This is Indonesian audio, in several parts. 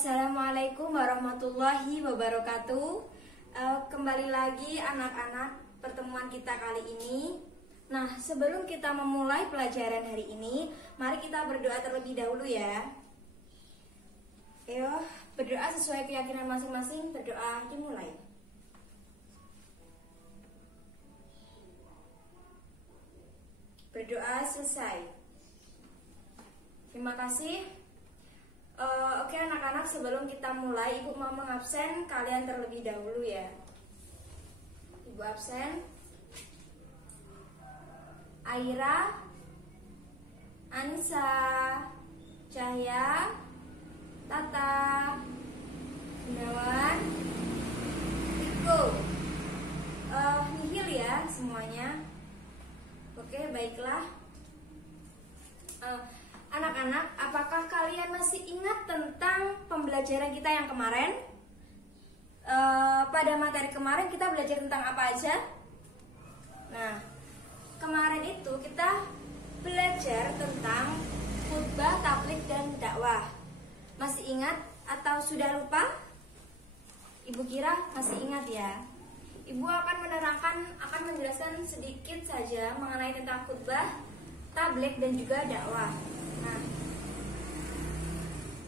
Assalamualaikum warahmatullahi wabarakatuh. Kembali lagi anak-anak, pertemuan kita kali ini. Nah, sebelum kita memulai pelajaran hari ini, mari kita berdoa terlebih dahulu ya. Ayo, berdoa sesuai keyakinan masing-masing. Berdoa dimulai. Berdoa selesai. Terima kasih. Oke anak-anak, sebelum kita mulai, Ibu mau mengabsen kalian terlebih dahulu ya. Ibu absen Aira, Anissa, Cahya, Tata, Gunawan, Riko, nihil ya semuanya. Oke, baiklah. Anak-anak, apakah kalian masih ingat tentang pembelajaran kita yang kemarin? Pada materi kemarin kita belajar tentang apa aja? Nah, kemarin itu kita belajar tentang khutbah, tabligh, dan dakwah. Masih ingat atau sudah lupa? Ibu kira masih ingat ya. Ibu akan menjelaskan sedikit saja mengenai tentang khutbah, tabligh, dan juga dakwah. Nah,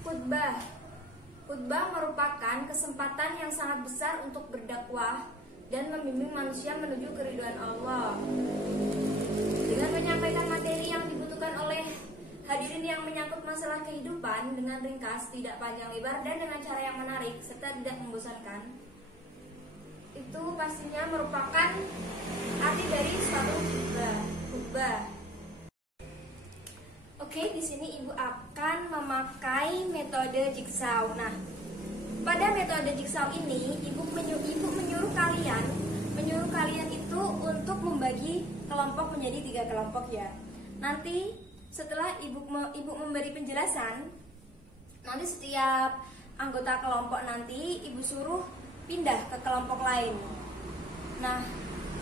khutbah merupakan kesempatan yang sangat besar untuk berdakwah dan membimbing manusia menuju keridhaan Allah. Dengan menyampaikan materi yang dibutuhkan oleh hadirin yang menyangkut masalah kehidupan dengan ringkas, tidak panjang lebar, dan dengan cara yang menarik serta tidak membosankan, itu pastinya merupakan arti dari suatu khutbah. Oke, di sini Ibu akan memakai metode jigsaw. Nah, pada metode jigsaw ini Ibu menyuruh kalian itu untuk membagi kelompok menjadi 3 kelompok ya. Nanti setelah Ibu memberi penjelasan, nanti setiap anggota kelompok nanti Ibu suruh pindah ke kelompok lain. Nah,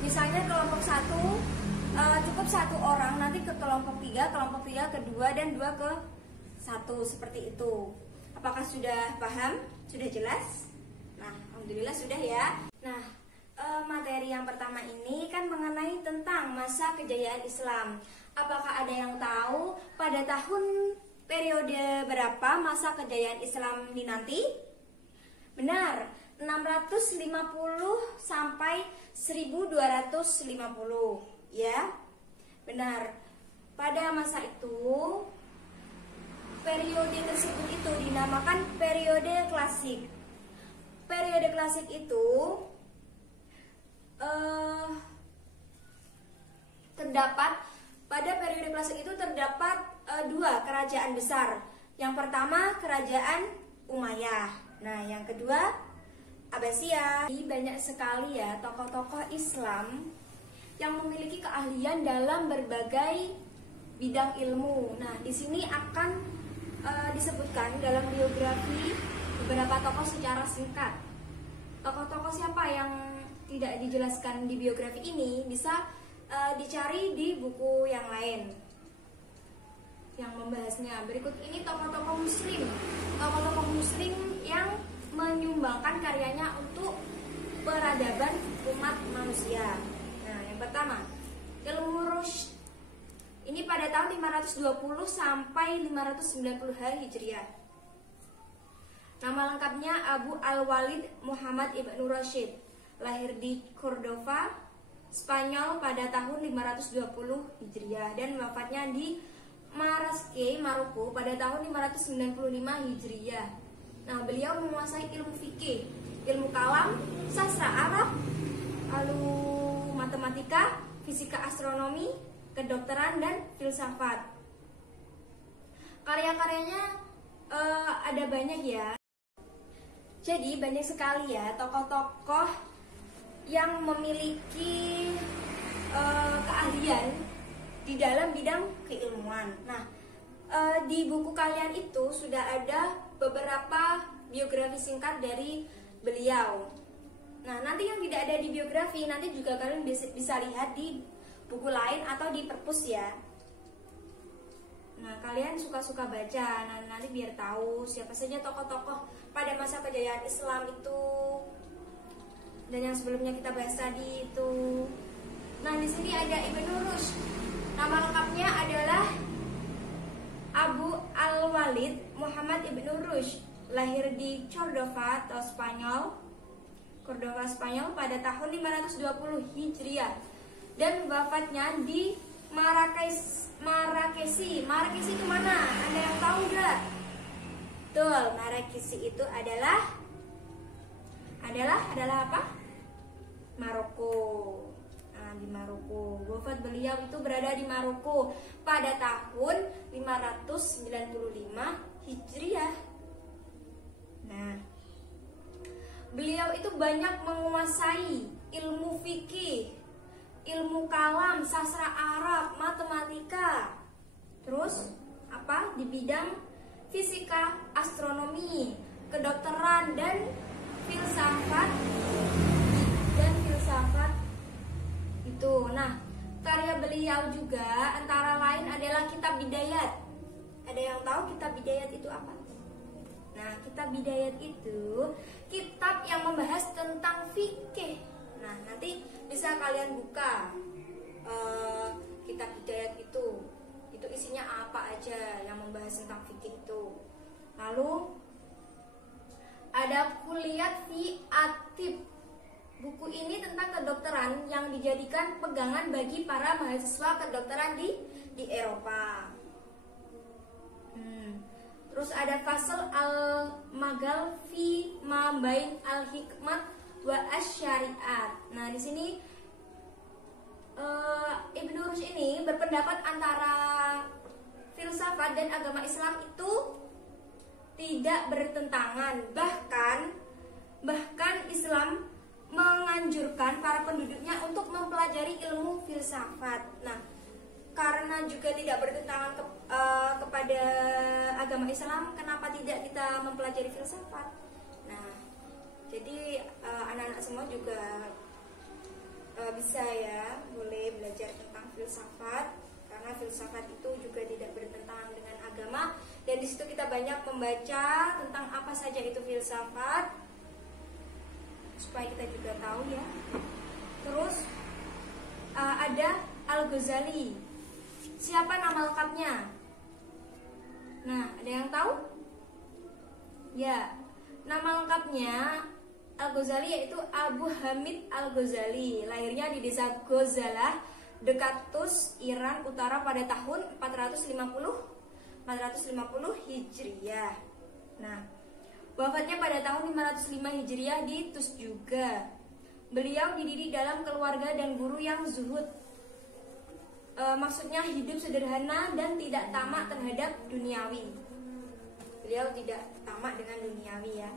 misalnya kelompok 1 cukup 1 orang, nanti ke kelompok 3 ke 2, dan 2 ke 1, seperti itu. Apakah sudah paham? Sudah jelas? Nah, alhamdulillah sudah ya. Nah, materi yang pertama ini kan mengenai tentang masa kejayaan Islam. Apakah ada yang tahu pada tahun periode berapa masa kejayaan Islam ini nanti? Benar, 650 sampai 1250. Ya, benar. Pada masa itu, periode tersebut itu dinamakan periode klasik. Periode klasik itu terdapat 2 kerajaan besar. Yang pertama kerajaan Umayyah. Nah, yang kedua Abbasiyah. Banyak sekali ya tokoh-tokoh Islam yang memiliki keahlian dalam berbagai bidang ilmu. Nah, di sini akan disebutkan dalam biografi beberapa tokoh secara singkat. Tokoh-tokoh siapa yang tidak dijelaskan di biografi ini bisa dicari di buku yang lain yang membahasnya. Berikut ini tokoh-tokoh muslim yang menyumbangkan karyanya untuk peradaban umat manusia. Pertama, ilmu rusyd. Ini pada tahun 520 sampai 590 Hijriah. Nama lengkapnya Abu Al-Walid Muhammad Ibnu Rashid. Lahir di Cordova, Spanyol pada tahun 520 Hijriah dan wafatnya di Marrakech, Maroko pada tahun 595 Hijriah. Nah, beliau menguasai ilmu fikih, ilmu kalam, sastra Arab, lalu matematika, fisika, astronomi, kedokteran, dan filsafat. Karya-karyanya ada banyak ya. Jadi banyak sekali ya tokoh-tokoh yang memiliki keahlian di dalam bidang keilmuan. Nah, di buku kalian itu sudah ada beberapa biografi singkat dari beliau. Nah, nanti yang tidak ada di biografi nanti juga kalian bisa lihat di buku lain atau di perpus ya. Nah, kalian suka-suka baca, nah, nanti biar tahu siapa saja tokoh-tokoh pada masa kejayaan Islam itu. Dan yang sebelumnya kita bahas tadi itu. Nah, di sini ada Ibnu Rushd. Nama lengkapnya adalah Abu Al-Walid Muhammad Ibnu Rushd. Lahir di Cordova atau Cordova, Spanyol pada tahun 520 Hijriah. Dan wafatnya di Marrakesi itu mana? Ada yang tahu nggak? Betul, Marrakesi itu adalah apa? Maroko. Nah, di Maroko. Wafat beliau itu berada di Maroko pada tahun 595 Hijriah. Nah, beliau itu banyak menguasai ilmu fikih, ilmu kalam, sastra Arab, matematika. Terus apa? Di bidang fisika, astronomi, kedokteran dan filsafat itu. Nah, karya beliau juga antara lain adalah Kitab Bidayat. Ada yang tahu Kitab Bidayat itu apa? Nah, Kitab Bidayat itu kitab yang membahas tentang fikih. Nah, nanti bisa kalian buka Kitab Bidayat itu isinya apa aja yang membahas tentang fikih itu. Lalu ada Kulliyat fi Atib. Buku ini tentang kedokteran yang dijadikan pegangan bagi para mahasiswa kedokteran di Eropa. Terus ada Fasl al-Magal fi ma bain al-hikmah wa asy-syariat. Nah, di sini Ibnu Rushd ini berpendapat antara filsafat dan agama Islam itu tidak bertentangan. Bahkan Islam menganjurkan para penduduknya untuk mempelajari ilmu filsafat. Nah, karena juga tidak bertentangan kepada agama Islam, kenapa tidak kita mempelajari filsafat? Nah, jadi anak-anak semua juga bisa ya, boleh belajar tentang filsafat, karena filsafat itu juga tidak bertentangan dengan agama. Dan di situ kita banyak membaca tentang apa saja itu filsafat, supaya kita juga tahu ya. Terus ada Al-Ghazali. Siapa nama lengkapnya? Nah, ada yang tahu? Ya, nama lengkapnya Al-Ghazali yaitu Abu Hamid Al-Ghazali. Lahirnya di desa Ghozalah, dekat Tus, Iran Utara pada tahun 450 Hijriah. Nah, wafatnya pada tahun 505 Hijriah di Tus juga. Beliau dididik dalam keluarga dan guru yang zuhud. Maksudnya hidup sederhana dan tidak tamak terhadap duniawi. Beliau tidak tamak dengan duniawi ya.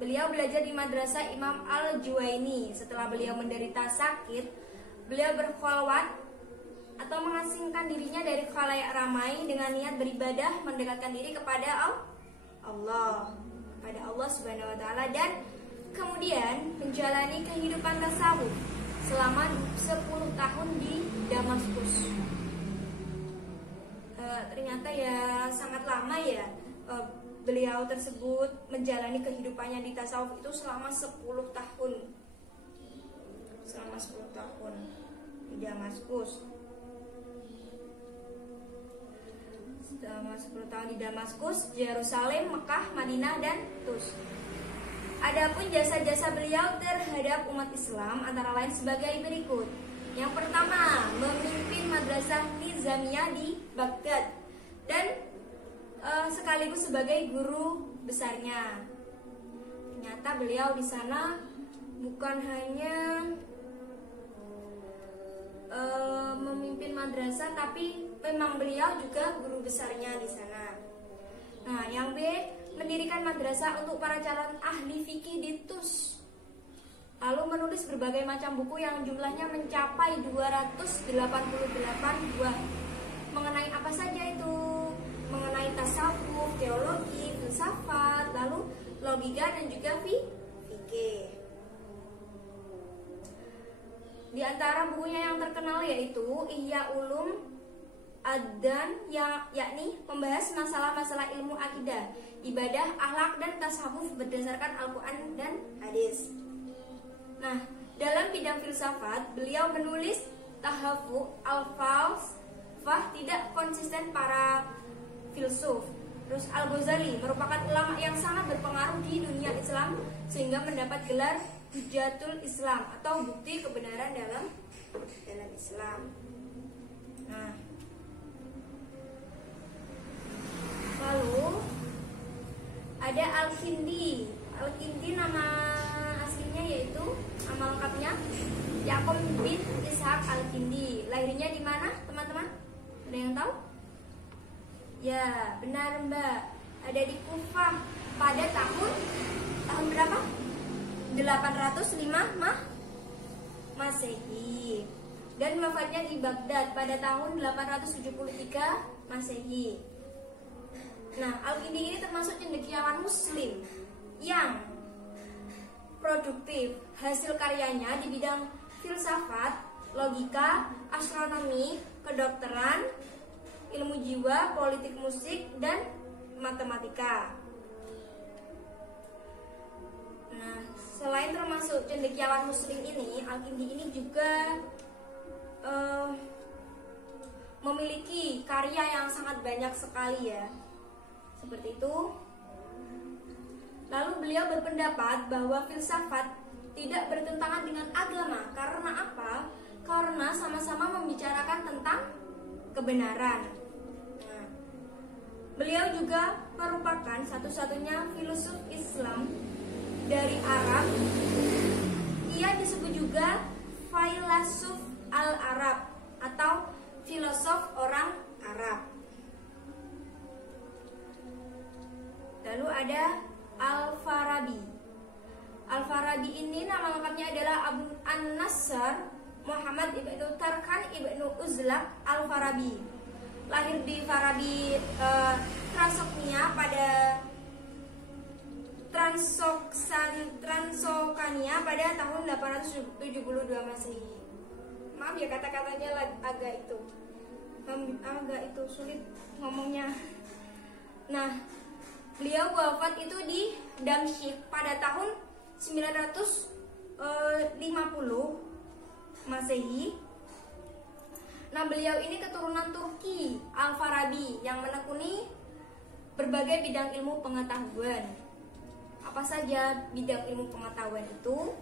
Beliau belajar di madrasah Imam Al-Juwaini. Setelah beliau menderita sakit, beliau berkholwat atau mengasingkan dirinya dari khalayak ramai dengan niat beribadah, mendekatkan diri kepada Allah Subhanahu wa taala, dan kemudian menjalani kehidupan tasawuf selama 10 tahun di Damaskus. Ternyata ya sangat lama ya. Beliau tersebut menjalani kehidupannya di tasawuf itu selama 10 tahun. Selama 10 tahun di Damaskus. Selama 10 tahun di Damaskus, Yerusalem, Mekah, Madinah, dan Tus. Adapun jasa-jasa beliau terhadap umat Islam antara lain sebagai berikut. Yang pertama, memimpin madrasah Nizamiyah di Baghdad dan sekaligus sebagai guru besarnya. Ternyata beliau di sana bukan hanya memimpin madrasah, tapi memang beliau juga guru besarnya di sana. Nah, yang B, mendirikan madrasah untuk para calon ahli fikih di Tus. Lalu menulis berbagai macam buku yang jumlahnya mencapai 288 buah. Mengenai apa saja itu? Mengenai tasawuf, teologi, filsafat, lalu logika dan juga fikih. Di antara bukunya yang terkenal yaitu Ihya Ulum Ad-Dan, yakni membahas masalah-masalah ilmu akidah, ibadah, akhlak, dan tasawuf berdasarkan Al-Quran dan hadis. Nah, dalam bidang filsafat, beliau menulis Tahaffu al-Falsafah tidak konsisten para filsuf. Terus Al-Ghazali merupakan ulama yang sangat berpengaruh di dunia Islam sehingga mendapat gelar Hujatul Islam atau bukti kebenaran dalam Islam. Nah, lalu ada Al-Kindi. Al-Kindi nama aslinya yaitu nama lengkapnya Yaqub bin Ishaq Al-Kindi. Lahirnya di mana, teman-teman? Ada yang tahu? Ya, benar Mbak. Ada di Kufah pada tahun berapa? 805 Masehi. Dan wafatnya di Baghdad pada tahun 873 Masehi. Nah, Al-Kindi ini termasuk cendekiawan muslim yang produktif. Hasil karyanya di bidang filsafat, logika, astronomi, kedokteran, ilmu jiwa, politik musik, dan matematika. Nah, selain termasuk cendekiawan muslim ini, Al-Kindi ini juga memiliki karya yang sangat banyak sekali ya. Seperti itu. Lalu beliau berpendapat bahwa filsafat tidak bertentangan dengan agama. Karena apa? Karena sama-sama membicarakan tentang kebenaran. Nah, beliau juga merupakan satu-satunya filsuf Islam dari Arab. Ia disebut juga Failasuf al-Arab atau filosof orang Arab. Lalu ada Al-Farabi. Al-Farabi ini nama lengkapnya adalah Abu An-Nasr Muhammad ibnu Tarkan ibnu Uzlaq Al-Farabi. Lahir di Farabi, Transokania pada Transokania pada tahun 872 Masehi. Maaf ya kata-katanya agak sulit ngomongnya. Nah, beliau wafat itu di Damsyik pada tahun 950 Masehi. Nah, beliau ini keturunan Turki Al-Farabi yang menekuni berbagai bidang ilmu pengetahuan. Apa saja bidang ilmu pengetahuan itu?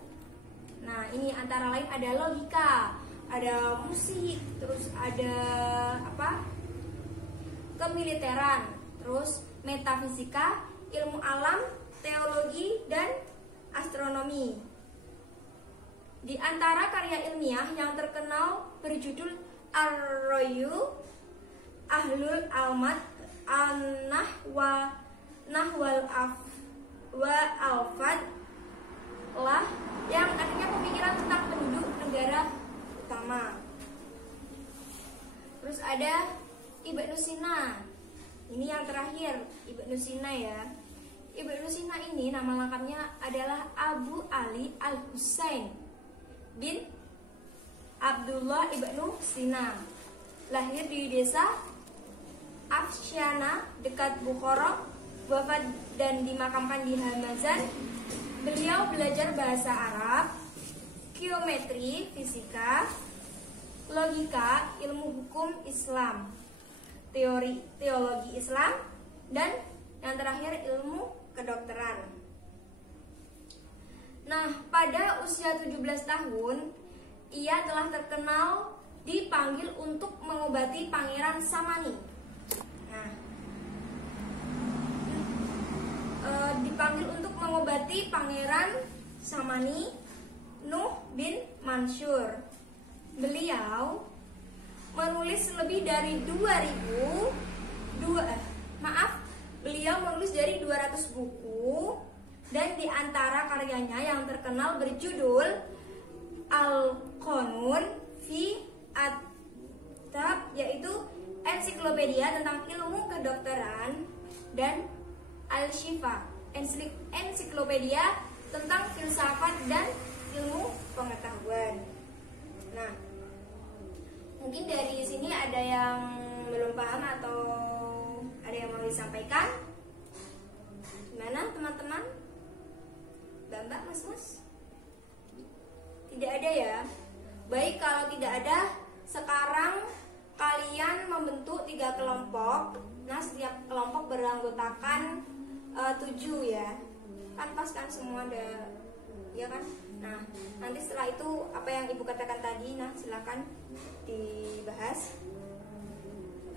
Nah, ini antara lain ada logika, ada musik, terus ada kemiliteran, terus metafisika, ilmu alam, teologi, dan astronomi. Di antara karya ilmiah yang terkenal berjudul Ar-Rayu, Ahlul Almat, Nahwal Alfad lah, yang artinya pemikiran tentang penduduk negara utama. Terus ada Ibnu Sina. Ini yang terakhir, Ibnu Sina ya. Ibnu Sina ini nama lengkapnya adalah Abu Ali Al-Husain bin Abdullah Ibnu Sina. Lahir di desa Afsyana dekat Bukhara, wafat dan dimakamkan di Hamazan. Beliau belajar bahasa Arab, geometri, fisika, logika, ilmu hukum Islam, teologi Islam, dan yang terakhir ilmu kedokteran. Nah, pada usia 17 tahun, ia telah terkenal dipanggil untuk mengobati Pangeran Samani. Nah, dipanggil untuk mengobati Pangeran Samani Nuh bin Mansur. Beliau menulis lebih dari 200 buku, dan di antara karyanya yang terkenal berjudul Al-Qanun fi At-Tab, yaitu ensiklopedia tentang ilmu kedokteran, dan Al-Shifa, ensiklopedia tentang filsafat dan ilmu pengetahuan. Nah, mungkin dari sini ada yang belum belum paham atau ada yang mau disampaikan? Gimana teman-teman? Mbak, mas? Tidak ada ya? Baik, kalau tidak ada, sekarang kalian membentuk 3 kelompok. Nah, setiap kelompok beranggotakan 7 ya. Kan pas kan semua ada, ya kan? Nah, nanti setelah itu apa yang ibu katakan tadi, nah silakan dibahas.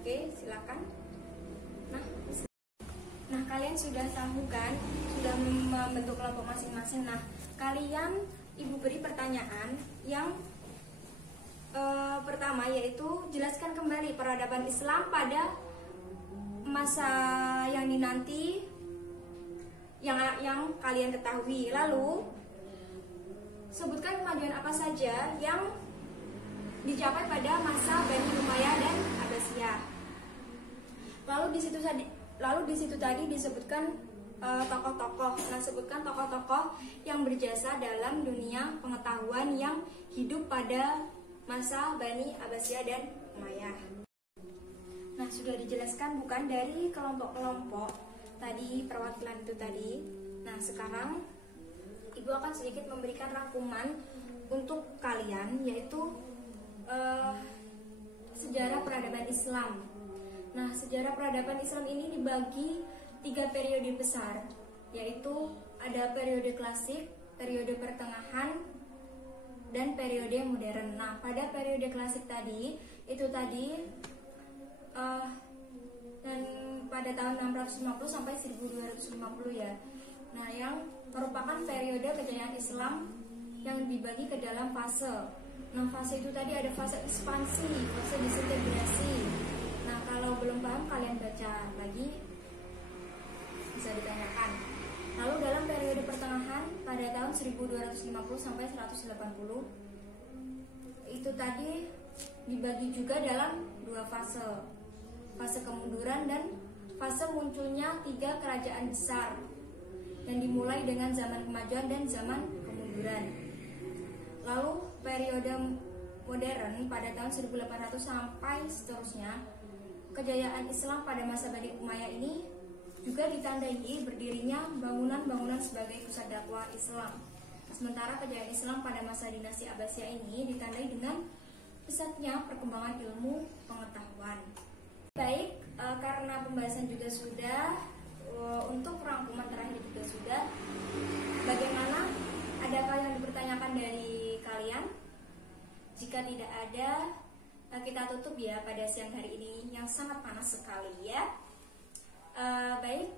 Oke, silakan. Nah, kalian sudah tahu kan, sudah membentuk kelompok masing-masing. Nah, kalian ibu beri pertanyaan yang pertama, yaitu jelaskan kembali peradaban Islam pada masa yang dinanti yang kalian ketahui. Lalu sebutkan kemajuan apa saja yang dicapai pada masa Bani Umayyah dan Abbasiyah. Lalu di situ tadi disebutkan tokoh-tokoh. Nah, sebutkan tokoh-tokoh yang berjasa dalam dunia pengetahuan yang hidup pada masa Bani Abbasiyah dan Umayyah. Nah, sudah dijelaskan bukan dari kelompok-kelompok tadi, perwakilan itu tadi. Nah, sekarang ibu akan sedikit memberikan rangkuman untuk kalian, yaitu sejarah peradaban Islam. Nah, sejarah peradaban Islam ini dibagi 3 periode besar, yaitu ada periode klasik, periode pertengahan, dan periode modern. Nah, pada periode klasik tadi, dan pada tahun 650 sampai 1250 ya. Nah, yang merupakan periode kejayaan Islam yang dibagi ke dalam fase. Nah, fase itu tadi ada fase ekspansi, fase disintegrasi. Nah, kalau belum paham kalian baca lagi, bisa ditanyakan. Lalu dalam periode pertengahan pada tahun 1250 sampai 180 itu tadi dibagi juga dalam 2 fase. Fase kemunduran dan fase munculnya 3 kerajaan besar yang dimulai dengan zaman kemajuan dan zaman kemunduran. Lalu periode modern pada tahun 1800 sampai seterusnya, kejayaan Islam pada masa Bani Umayyah ini juga ditandai berdirinya bangunan-bangunan sebagai pusat dakwah Islam. Sementara kejayaan Islam pada masa dinasti Abbasiyah ini ditandai dengan pesatnya perkembangan ilmu pengetahuan. Baik, karena pembahasan juga sudah, untuk rangkuman terakhir juga sudah. Bagaimana? Adakah yang dipertanyakan dari kalian? Jika tidak ada, kita tutup ya pada siang hari ini yang sangat panas sekali ya. Baik,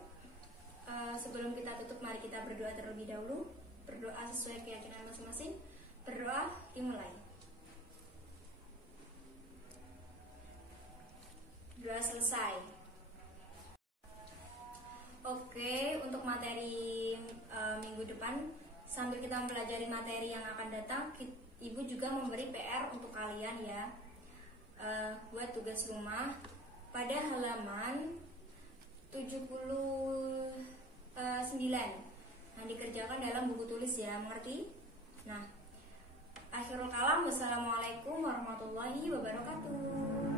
sebelum kita tutup, mari kita berdoa terlebih dahulu. Berdoa sesuai keyakinan masing-masing. Berdoa dimulai. Doa selesai. Oke, untuk materi minggu depan, sambil kita mempelajari materi yang akan datang, ibu juga memberi PR untuk kalian ya. Buat tugas rumah pada halaman 79. Nah, dikerjakan dalam buku tulis ya, mengerti? Nah, akhirul kalam, wassalamualaikum warahmatullahi wabarakatuh.